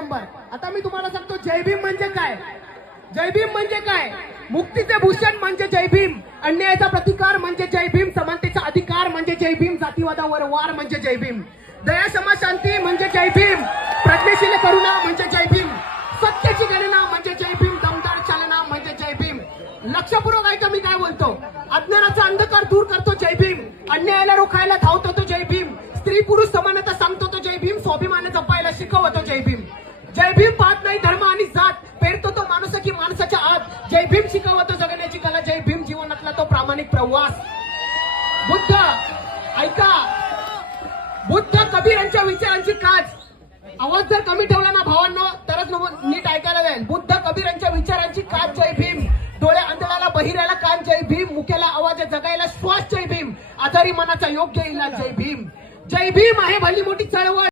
Number. आता मी तुम्हाला सांगतो जय भीम म्हणजे काय. जय भीम म्हणजे काय. मुक्तीचे भूषण म्हणजे जय भीम, अन्यायाचा प्रतिकार म्हणजे जय भीम, समानतेचा अधिकार म्हणजे जय भीम, जातीवादावर वार म्हणजे जय भीम, दया क्षमा शांती म्हणजे जय भीम, प्रज्ञाशील करुणा म्हणजे जय भीम, सत्याची गणना म्हणजे जय भीम, दमदार चालना म्हणजे जय भीम. लक्षपूर्वक ऐका मी काय बोलतो. अज्ञानाचा अंधकार दूर करतो जय भीम, अन्यायाला रोखायला धावतो तो जय भीम, स्त्री पुरुष समानता सांगतो तो जय भीम, स्वाभिमान जपायला शिकवतो जय भीम. जय भीम पाहत नाही धर्म आणि जात, पेरतो तो माणूस की माणसाच्या आत, जय भीम शिकवतो जगण्याची कला, जय भीम जीवनातला तो प्रामाणिक प्रवास. बुद्ध ऐका, बुद्ध कबीर यांच्या विचारांची काच. आवाज जर कमी ठेवला ना भावांनो तरच नीट ऐकायला जाईल. बुद्ध कबीर यांच्या विचारांची काच जय भीम, डोळे आंधळ्याला बहिऱ्याला कान जय भीम, मुक्याला आवाज जगायला श्वास जय भीम, आजारी मनाचा योग्य इलाज जय भीम. जय भीम आहे भली मोठी चळवळ.